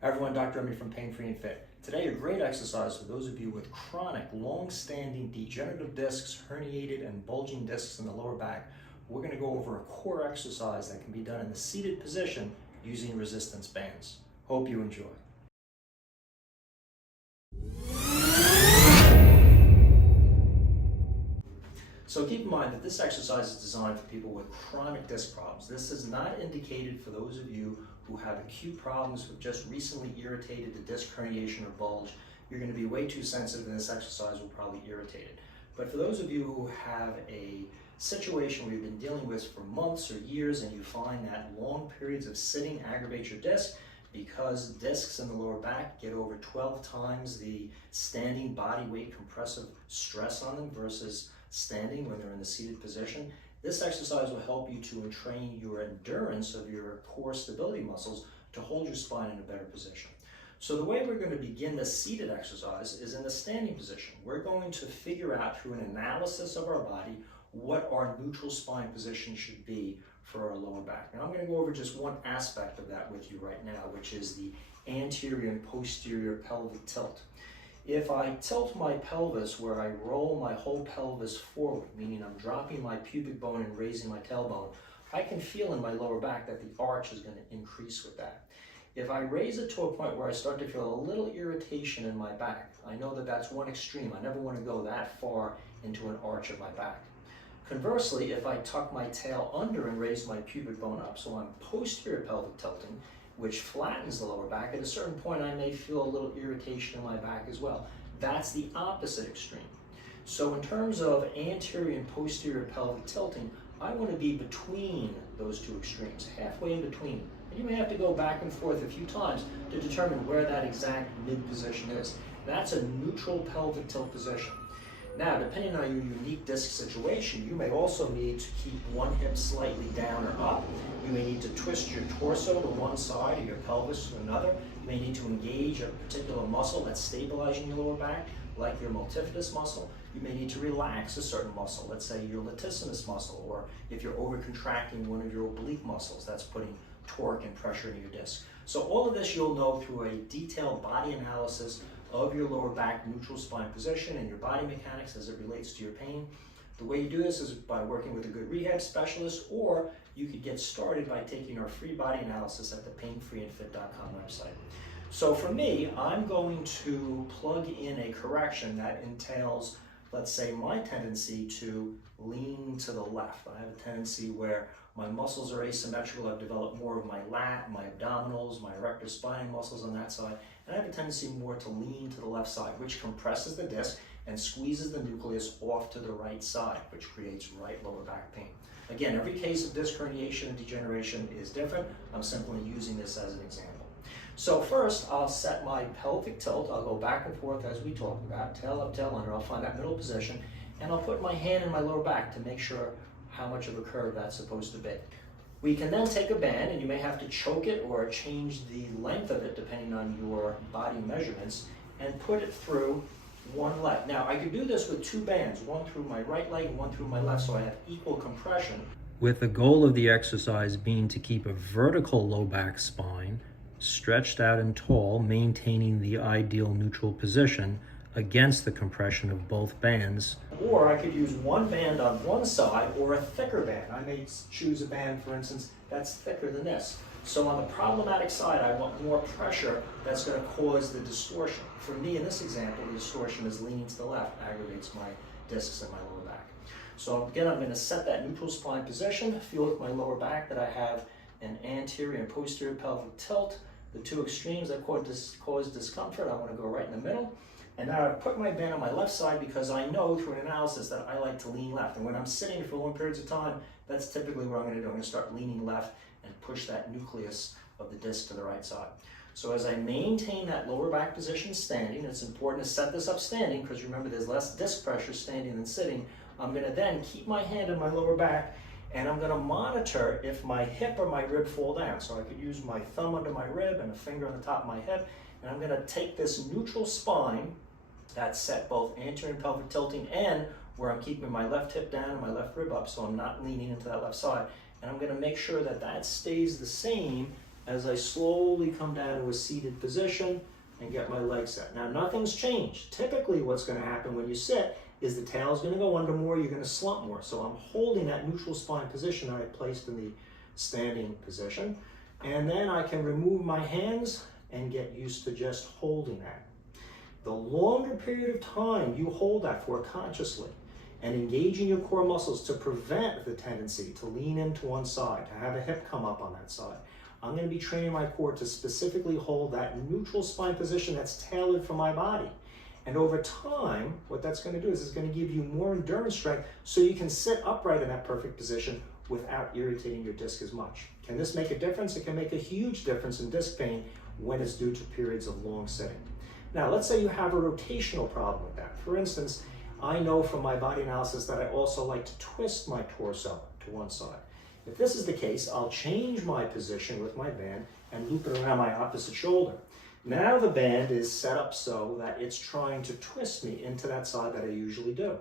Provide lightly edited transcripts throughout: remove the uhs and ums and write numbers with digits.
Everyone, Dr. Emmy from Pain Free and Fit. Today, a great exercise for those of you with chronic, long-standing degenerative discs, herniated and bulging discs in the lower back. We're going to go over a core exercise that can be done in the seated position using resistance bands. Hope you enjoy. So keep in mind that this exercise is designed for people with chronic disc problems. This is not indicated for those of you who have acute problems with just recently irritated the disc herniation or bulge. You're going to be way too sensitive and this exercise will probably irritate it. But for those of you who have a situation where you've been dealing with for months or years and you find that long periods of sitting aggravate your disc because discs in the lower back get over 12 times the standing body weight compressive stress on them versus standing when they're in the seated position, this exercise will help you to train your endurance of your core stability muscles to hold your spine in a better position. So the way we're going to begin the seated exercise is in the standing position. We're going to figure out through an analysis of our body what our neutral spine position should be for our lower back. Now I'm going to go over just one aspect of that with you right now, which is the anterior and posterior pelvic tilt. If I tilt my pelvis where I roll my whole pelvis forward, meaning I'm dropping my pubic bone and raising my tailbone, I can feel in my lower back that the arch is going to increase with that. If I raise it to a point where I start to feel a little irritation in my back, I know that that's one extreme. I never want to go that far into an arch of my back. Conversely, if I tuck my tail under and raise my pubic bone up, so I'm posterior pelvic tilting, which flattens the lower back, at a certain point I may feel a little irritation in my back as well. That's the opposite extreme. So in terms of anterior and posterior pelvic tilting, I want to be between those two extremes, halfway in between. And you may have to go back and forth a few times to determine where that exact mid position is. That's a neutral pelvic tilt position. Now, depending on your unique disc situation, you may also need to keep one hip slightly down or up. You may need to twist your torso to one side or your pelvis to another. You may need to engage a particular muscle that's stabilizing your lower back, like your multifidus muscle. You may need to relax a certain muscle, let's say your latissimus muscle, or if you're over-contracting one of your oblique muscles, that's putting torque and pressure in your disc. So all of this you'll know through a detailed body analysis of your lower back neutral spine position and your body mechanics as it relates to your pain. The way you do this is by working with a good rehab specialist, or you could get started by taking our free body analysis at the painfreeandfit.com website. So for me, I'm going to plug in a correction that entails, let's say, my tendency to lean to the left. I have a tendency where my muscles are asymmetrical. I've developed more of my lat, my abdominals, my erector spinae muscles on that side, and I have a tendency more to lean to the left side, which compresses the disc and squeezes the nucleus off to the right side, which creates right lower back pain. Again, every case of disc herniation and degeneration is different. I'm simply using this as an example. So first, I'll set my pelvic tilt. I'll go back and forth as we talked about, tail up, tail under. I'll find that middle position, and I'll put my hand in my lower back to make sure how much of a curve that's supposed to be. We can then take a band, and you may have to choke it or change the length of it depending on your body measurements, and put it through one leg. Now, I could do this with two bands, one through my right leg and one through my left, so I have equal compression. With the goal of the exercise being to keep a vertical low back spine, stretched out and tall, maintaining the ideal neutral position against the compression of both bands. Or I could use one band on one side or a thicker band. I may choose a band, for instance, that's thicker than this. So on the problematic side, I want more pressure that's going to cause the distortion. For me, in this example, the distortion is leaning to the left, aggravates my discs in my lower back. So again, I'm going to set that neutral spine position, feel with my lower back that I have an anterior and posterior pelvic tilt. The two extremes that cause discomfort, I want to go right in the middle. And now I've put my band on my left side because I know through an analysis that I like to lean left. And when I'm sitting for long periods of time, that's typically what I'm going to do. I'm going to start leaning left and push that nucleus of the disc to the right side. So as I maintain that lower back position standing, it's important to set this up standing because remember there's less disc pressure standing than sitting. I'm going to then keep my hand in my lower back and I'm going to monitor if my hip or my rib fall down. So I could use my thumb under my rib and a finger on the top of my hip, and I'm going to take this neutral spine that's set both anterior and pelvic tilting and where I'm keeping my left hip down and my left rib up so I'm not leaning into that left side. And I'm going to make sure that that stays the same as I slowly come down to a seated position and get my legs set. Now, nothing's changed. Typically, what's going to happen when you sit is the tail's going to go under more, you're going to slump more. So I'm holding that neutral spine position that I placed in the standing position. And then I can remove my hands and get used to just holding that. The longer period of time you hold that for consciously and engaging your core muscles to prevent the tendency to lean into one side, to have a hip come up on that side, I'm going to be training my core to specifically hold that neutral spine position that's tailored for my body. And over time, what that's going to do is it's going to give you more endurance strength so you can sit upright in that perfect position without irritating your disc as much. Can this make a difference? It can make a huge difference in disc pain when it's due to periods of long sitting. Now, let's say you have a rotational problem with that. For instance, I know from my body analysis that I also like to twist my torso to one side. If this is the case, I'll change my position with my band and loop it around my opposite shoulder. Now the band is set up so that it's trying to twist me into that side that I usually do.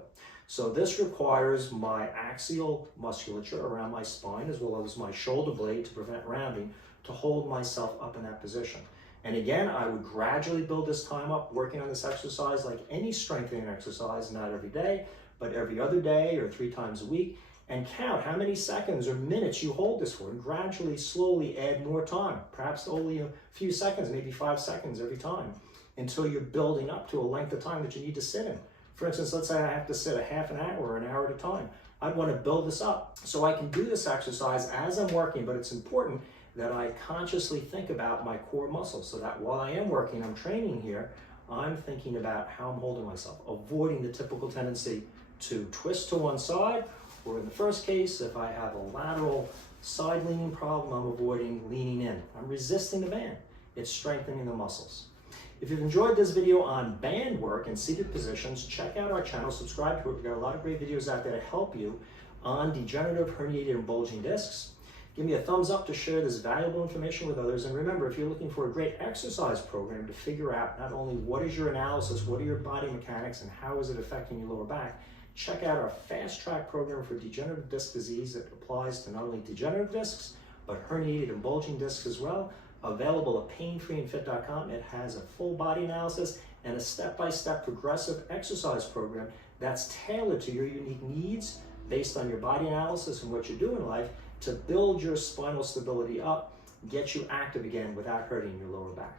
So this requires my axial musculature around my spine as well as my shoulder blade to prevent rounding to hold myself up in that position. And again, I would gradually build this time up, working on this exercise like any strengthening exercise, not every day, but every other day or 3 times a week, and count how many seconds or minutes you hold this for, and gradually, slowly add more time, perhaps only a few seconds, maybe 5 seconds every time, until you're building up to a length of time that you need to sit in. For instance, let's say I have to sit a half an hour or an hour at a time. I'd want to build this up so I can do this exercise as I'm working, but it's important that I consciously think about my core muscles so that while I am working, I'm training here, I'm thinking about how I'm holding myself, avoiding the typical tendency to twist to one side, or in the first case, if I have a lateral side leaning problem, I'm avoiding leaning in. I'm resisting the band. It's strengthening the muscles. If you've enjoyed this video on band work and seated positions, check out our channel, subscribe to it. We've got a lot of great videos out there to help you on degenerative, herniated, and bulging discs. Give me a thumbs up to share this valuable information with others. And remember, if you're looking for a great exercise program to figure out not only what is your analysis, what are your body mechanics, and how is it affecting your lower back, check out our fast track program for degenerative disc disease that applies to not only degenerative discs, but herniated and bulging discs as well. Available at painfreeandfit.com. It has a full body analysis and a step-by-step progressive exercise program that's tailored to your unique needs based on your body analysis and what you do in life to build your spinal stability up, get you active again without hurting your lower back.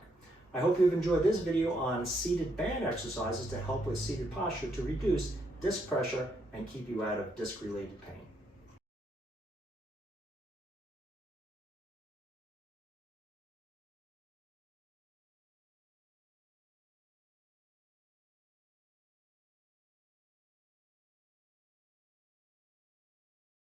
I hope you've enjoyed this video on seated band exercises to help with seated posture to reduce disc pressure and keep you out of disc-related pain.